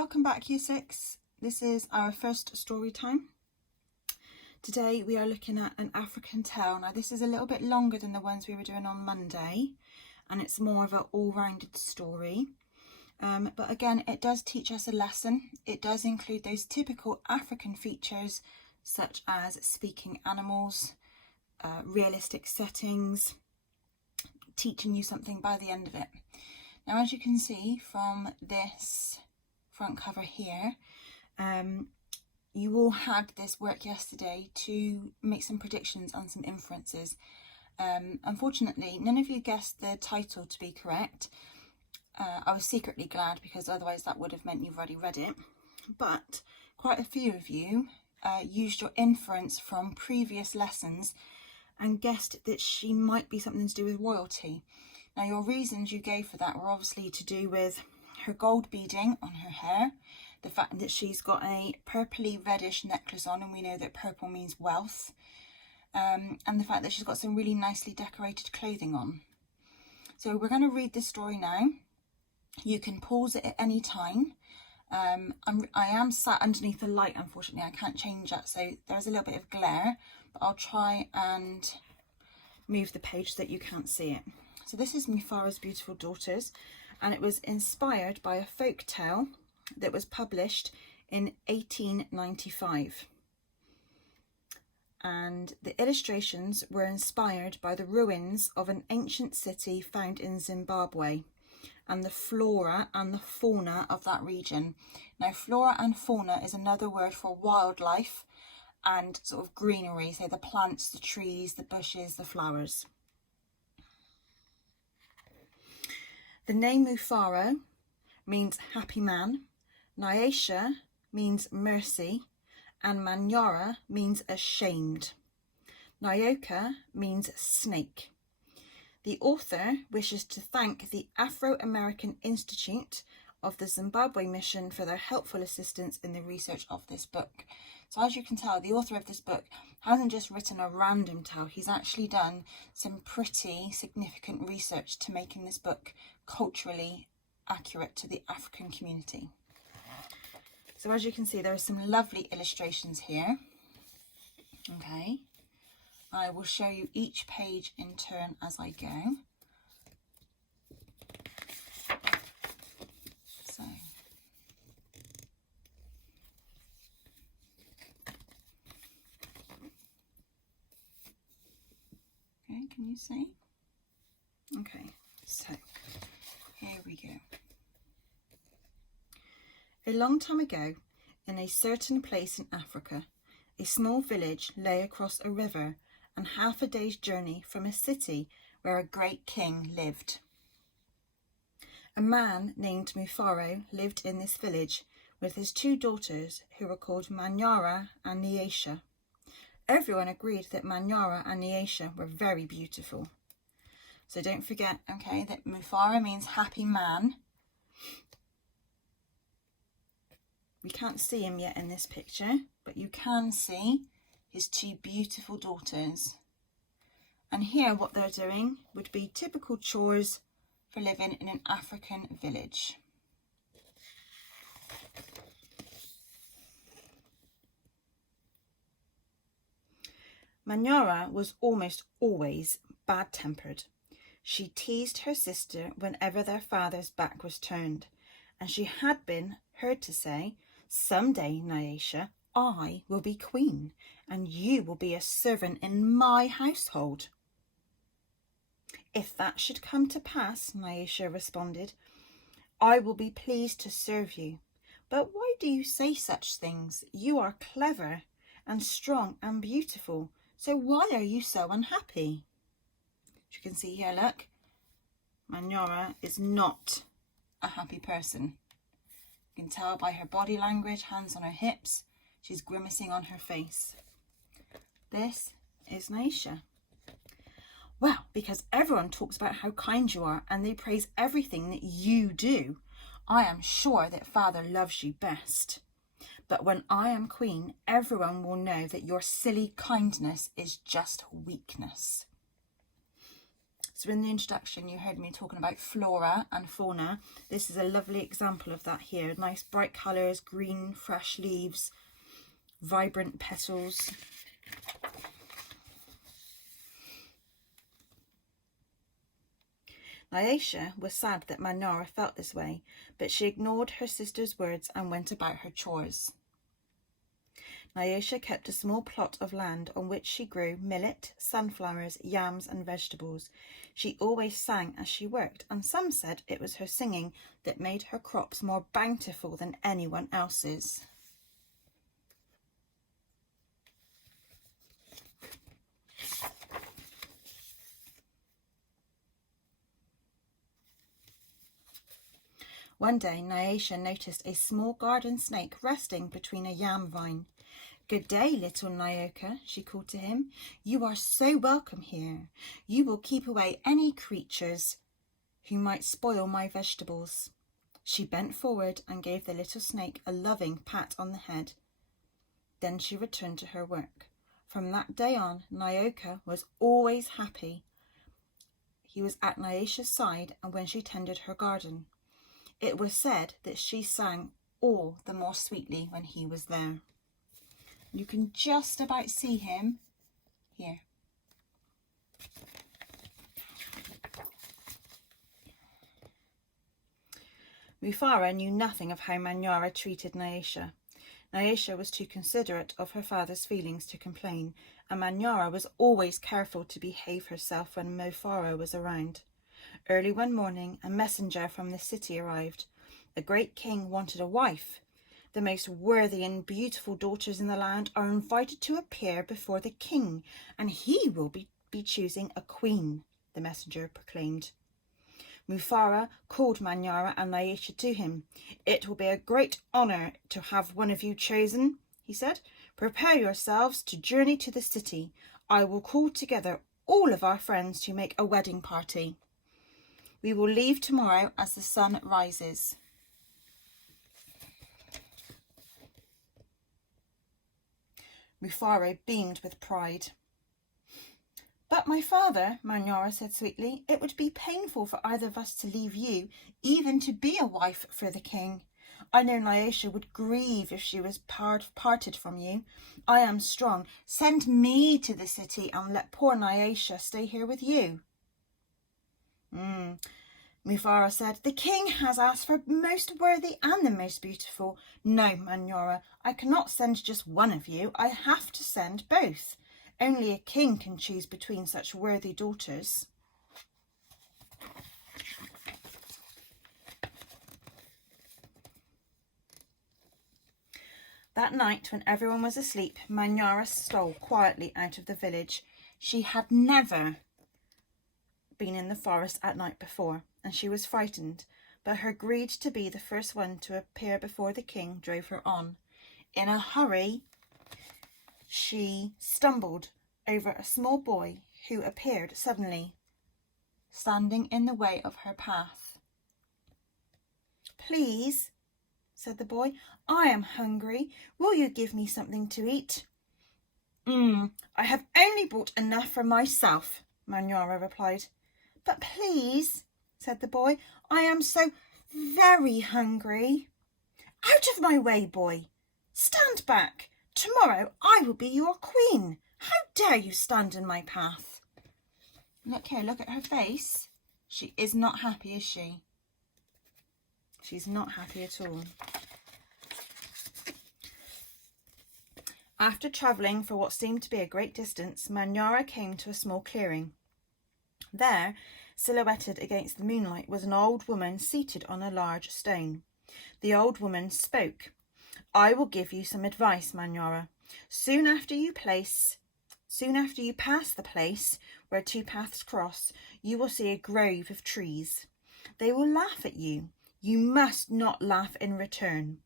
Welcome back, Year 6. This is our first story time. Today we are looking at an African tale. Now this is a little bit longer than the ones we were doing on Monday, and it's more of an all-rounded story. But again, it does teach us a lesson. It does include those typical African features such as speaking animals, realistic settings, teaching you something by the end of it. Now, as you can see from this front cover here, you all had this work yesterday to make some predictions and some inferences. Unfortunately, none of you guessed the title to be correct. I was secretly glad, because otherwise that would have meant you've already read it. But quite a few of you used your inference from previous lessons and guessed that she might be something to do with royalty. Now, your reasons you gave for that were obviously to do with her gold beading on her hair, the fact that she's got a purpley reddish necklace on, and we know that purple means wealth, and the fact that she's got some really nicely decorated clothing on. So we're going to read this story now. You can pause it at any time. I am sat underneath the light, unfortunately. I can't change that, so there's a little bit of glare, but I'll try and move the page so that you can't see it. So this is Mufaro's Beautiful Daughters, and it was inspired by a folk tale that was published in 1895. And the illustrations were inspired by the ruins of an ancient city found in Zimbabwe, and the flora and the fauna of that region. Now, flora and fauna is another word for wildlife and sort of greenery, so the plants, the trees, the bushes, the flowers. The name Mufaro means happy man, Nyasha means mercy, and Manyara means ashamed. Nyoka means snake. The author wishes to thank the Afro-American Institute of the Zimbabwe Mission for their helpful assistance in the research of this book. So as you can tell, the author of this book hasn't just written a random tale. He's actually done some pretty significant research to making this book culturally accurate to the African community. So as you can see, there are some lovely illustrations here. Okay. I will show you each page in turn as I go. So, okay, can you see? Okay, so here we go. A long time ago, in a certain place in Africa, a small village lay across a river and half a day's journey from a city where a great king lived. A man named Mufaro lived in this village with his two daughters, who were called Manyara and Nyasha. Everyone agreed that Manyara and Nyasha were very beautiful. So don't forget, okay, that Mufaro means happy man. We can't see him yet in this picture, but you can see his two beautiful daughters. And here what they're doing would be typical chores for living in an African village. Manyara was almost always bad-tempered. She teased her sister whenever their father's back was turned, and she had been heard to say, "Someday, Nyasha, I will be queen, and you will be a servant in my household." "If that should come to pass," Nyasha responded, "I will be pleased to serve you. But why do you say such things? You are clever and strong and beautiful, so why are you so unhappy?" As you can see here, look, Manyara is not a happy person. You can tell by her body language, hands on her hips, she's grimacing on her face. This is Nyasha. "Well, because everyone talks about how kind you are and they praise everything that you do. I am sure that Father loves you best. But when I am queen, everyone will know that your silly kindness is just weakness." So in the introduction, you heard me talking about flora and fauna. This is a lovely example of that here. Nice bright colours, green, fresh leaves, vibrant petals. Nyasha was sad that Manyara felt this way, but she ignored her sister's words and went about her chores. Nyasha kept a small plot of land on which she grew millet, sunflowers, yams and vegetables. She always sang as she worked, and some said it was her singing that made her crops more bountiful than anyone else's. One day, Nyasha noticed a small garden snake resting between a yam vine. "Good day, little Nyoka," she called to him. "You are so welcome here. You will keep away any creatures who might spoil my vegetables." She bent forward and gave the little snake a loving pat on the head. Then she returned to her work. From that day on, Nyoka was always happy. He was at Nyasha's side, and when she tended her garden, it was said that she sang all the more sweetly when he was there. You can just about see him here. Mufaro knew nothing of how Manyara treated Nyasha. Nyasha was too considerate of her father's feelings to complain, and Manyara was always careful to behave herself when Mufaro was around. Early one morning, a messenger from the city arrived. The great king wanted a wife. The most worthy and beautiful daughters in the land are invited to appear before the king, and he will be choosing a queen, the messenger proclaimed. Mufaro called Manyara and Nyasha to him. "It will be a great honour to have one of you chosen," he said. "Prepare yourselves to journey to the city. I will call together all of our friends to make a wedding party. We will leave tomorrow as the sun rises." Mufaro beamed with pride. "But my father," Manyara said sweetly, "it would be painful for either of us to leave you, even to be a wife for the king. I know Nyasha would grieve if she was parted from you. I am strong. Send me to the city and let poor Nyasha stay here with you." Mufaro said, "The king has asked for most worthy and the most beautiful." "No, Manyara, I cannot send just one of you. I have to send both. Only a king can choose between such worthy daughters." That night, when everyone was asleep, Manyara stole quietly out of the village. She had never been in the forest at night before, and she was frightened, but her greed to be the first one to appear before the king drove her on. In a hurry, she stumbled over a small boy who appeared suddenly, standing in the way of her path. "Please," said the boy, "I am hungry. Will you give me something to eat?" I have only brought enough for myself," Manyara replied. "But please," said the boy, "I am so very hungry." "Out of my way, boy. Stand back. Tomorrow I will be your queen. How dare you stand in my path?" Look here, look at her face. She is not happy, is she? She's not happy at all. After travelling for what seemed to be a great distance, Manyara came to a small clearing. There, silhouetted against the moonlight, was an old woman seated on a large stone. The old woman spoke. "I will give you some advice, Manyara. Soon after you pass the place where two paths cross, you will see a grove of trees. They will laugh at you. You must not laugh in return.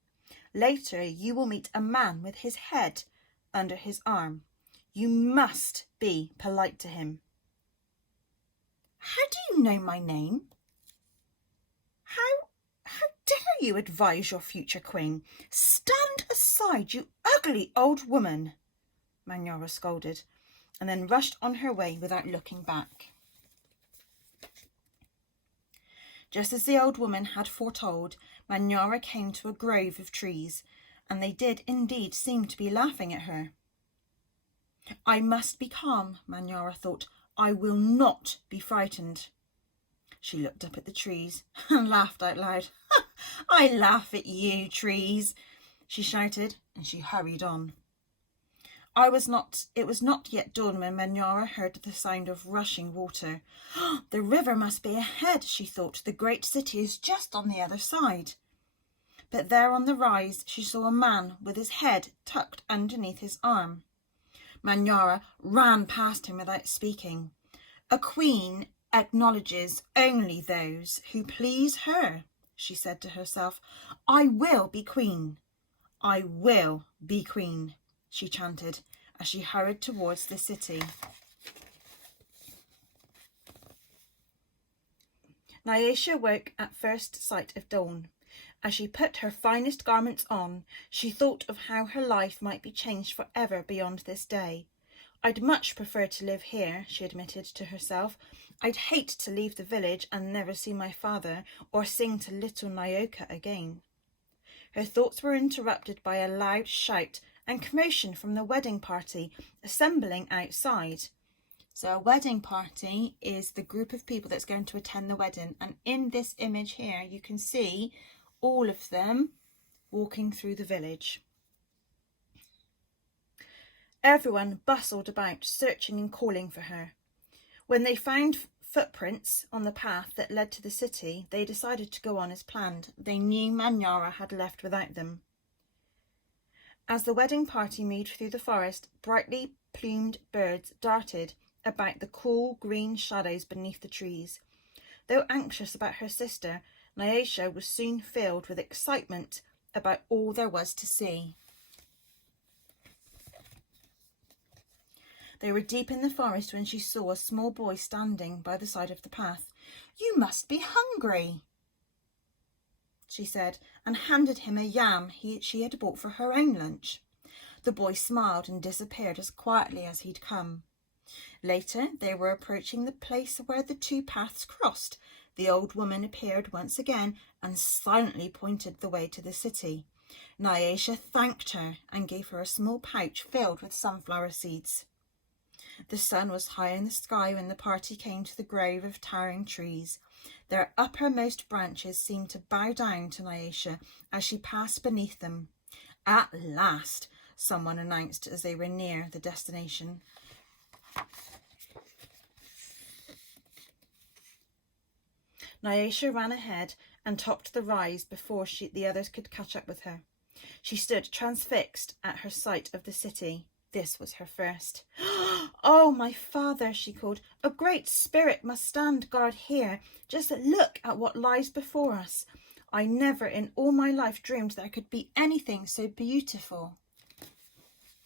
Later, you will meet a man with his head under his arm. You must be polite to him." "How do you know my name? How dare you advise your future queen? Stand aside, you ugly old woman," Manyara scolded, and then rushed on her way without looking back. Just as the old woman had foretold, Manyara came to a grove of trees, and they did indeed seem to be laughing at her. I must be calm, Manyara thought. I will not be frightened. She looked up at the trees and laughed out loud. I laugh at you, trees, she shouted, and she hurried on. It was not yet dawn when Manyara heard the sound of rushing water. The river must be ahead, she thought. The great city is just on the other side. But there on the rise she saw a man with his head tucked underneath his arm. Manyara ran past him without speaking. A queen acknowledges only those who please her, she said to herself. I will be queen. I will be queen, she chanted as she hurried towards the city. Nyasha woke at first sight of dawn. As she put her finest garments on, she thought of how her life might be changed forever beyond this day. I'd much prefer to live here, she admitted to herself. I'd hate to leave the village and never see my father or sing to little Nyoka again. Her thoughts were interrupted by a loud shout and commotion from the wedding party assembling outside. So a wedding party is the group of people that's going to attend the wedding, and in this image here you can see all of them walking through the village. Everyone bustled about, searching and calling for her. When they found footprints on the path that led to the city, they decided to go on as planned. They knew Manyara had left without them. As the wedding party moved through the forest, brightly plumed birds darted about the cool green shadows beneath the trees. Though anxious about her sister, Nyasha was soon filled with excitement about all there was to see. They were deep in the forest when she saw a small boy standing by the side of the path. You must be hungry, she said, and handed him a yam she had bought for her own lunch. The boy smiled and disappeared as quietly as he'd come. Later, they were approaching the place where the two paths crossed. The old woman appeared once again and silently pointed the way to the city. Nyasha thanked her and gave her a small pouch filled with sunflower seeds. The sun was high in the sky when the party came to the grove of towering trees. Their uppermost branches seemed to bow down to Nyasha as she passed beneath them. At last, someone announced as they were near the destination. Nyasha ran ahead and topped the rise before the others could catch up with her. She stood transfixed at her sight of the city. This was her first. Oh, my father, she called. A great spirit must stand guard here. Just look at what lies before us. I never in all my life dreamed there could be anything so beautiful.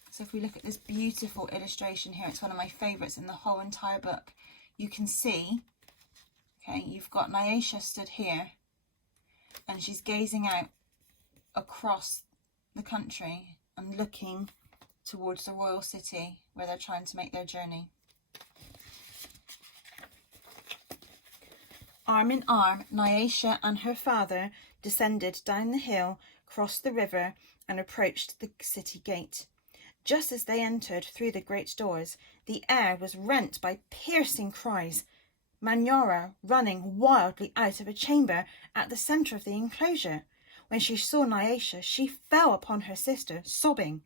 So if we look at this beautiful illustration here, it's one of my favourites in the whole entire book. You can see, okay, you've got Nyasha stood here and she's gazing out across the country and looking towards the royal city where they're trying to make their journey. Arm in arm, Nyasha and her father descended down the hill, crossed the river and approached the city gate. Just as they entered through the great doors, the air was rent by piercing cries. Manyara running wildly out of a chamber at the centre of the enclosure. When she saw Nyasha, she fell upon her sister, sobbing.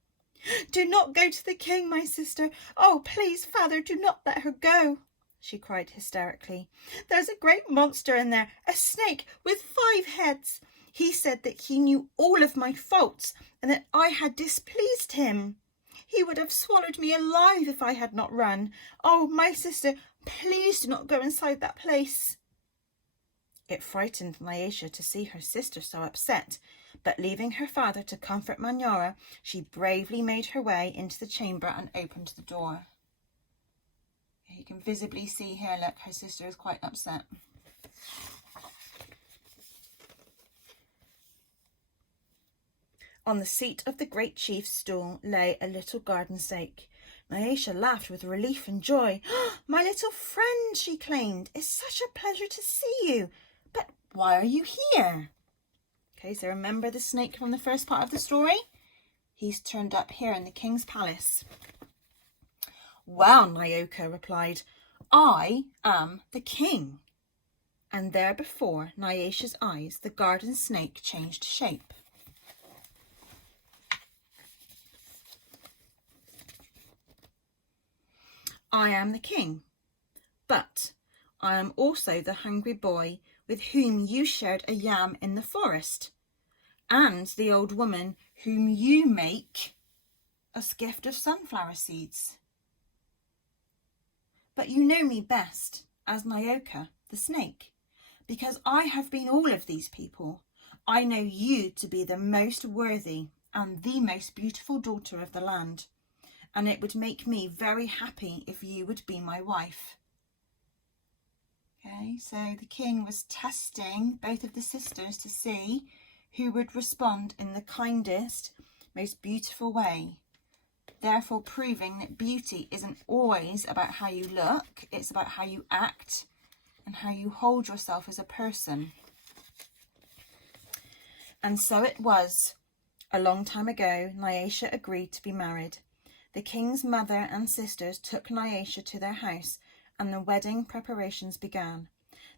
Do not go to the king, my sister. Oh, please, father, do not let her go, she cried hysterically. There's a great monster in there, a snake with 5 heads. He said that he knew all of my faults and that I had displeased him. He would have swallowed me alive if I had not run. Oh, my sister, please do not go inside that place. It frightened Nyasha to see her sister so upset, but leaving her father to comfort Manyara, she bravely made her way into the chamber and opened the door. You can visibly see here, look, her sister is quite upset. On the seat of the great chief's stool lay a little garden snake. Nyasha laughed with relief and joy. My little friend, she claimed, it's such a pleasure to see you. But why are you here? Okay, so remember the snake from the first part of the story? He's turned up here in the king's palace. Well, Nyoka replied, I am the king. And there before Nyasha's eyes, the garden snake changed shape. I am the king, but I am also the hungry boy with whom you shared a yam in the forest, and the old woman whom you make a gift of sunflower seeds. But you know me best as Nyoka, the snake, because I have been all of these people. I know you to be the most worthy and the most beautiful daughter of the land, and it would make me very happy if you would be my wife. Okay, so the king was testing both of the sisters to see who would respond in the kindest, most beautiful way. Therefore proving that beauty isn't always about how you look, it's about how you act and how you hold yourself as a person. And so it was. A long time ago, Nyasha agreed to be married. The king's mother and sisters took Nyasha to their house, and the wedding preparations began.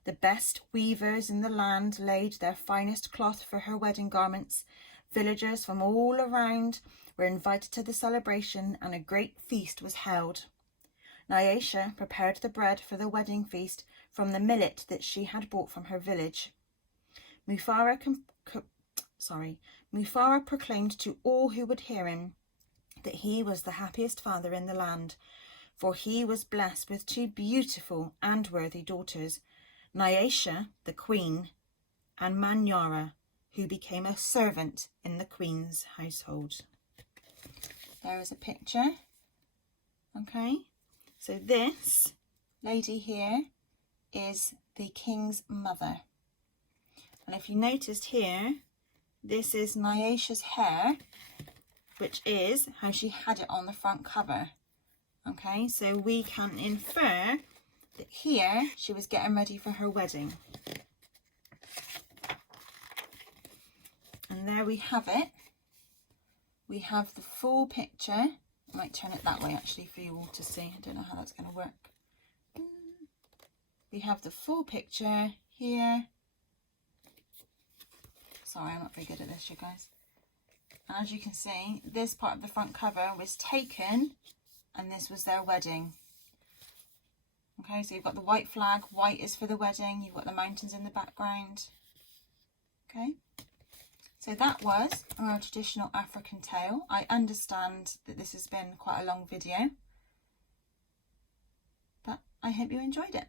The best weavers in the land laid their finest cloth for her wedding garments. Villagers from all around were invited to the celebration, and a great feast was held. Nyasha prepared the bread for the wedding feast from the millet that she had brought from her village. Mufaro proclaimed to all who would hear him that he was the happiest father in the land, for he was blessed with two beautiful and worthy daughters, Nyasha, the queen, and Manyara, who became a servant in the queen's household. There is a picture. Okay, so this lady here is the king's mother. And if you noticed here, this is Nyasha's hair, which is how she had it on the front cover. Okay, so we can infer that here she was getting ready for her wedding. And there we have it. We have the full picture. I might turn it that way actually for you all to see. I don't know how that's going to work. We have the full picture here. Sorry, I'm not very good at this, you guys. And as you can see, this part of the front cover was taken, and this was their wedding. Okay, so you've got the white flag. White is for the wedding. You've got the mountains in the background. Okay, so that was our traditional African tale. I understand that this has been quite a long video, but I hope you enjoyed it.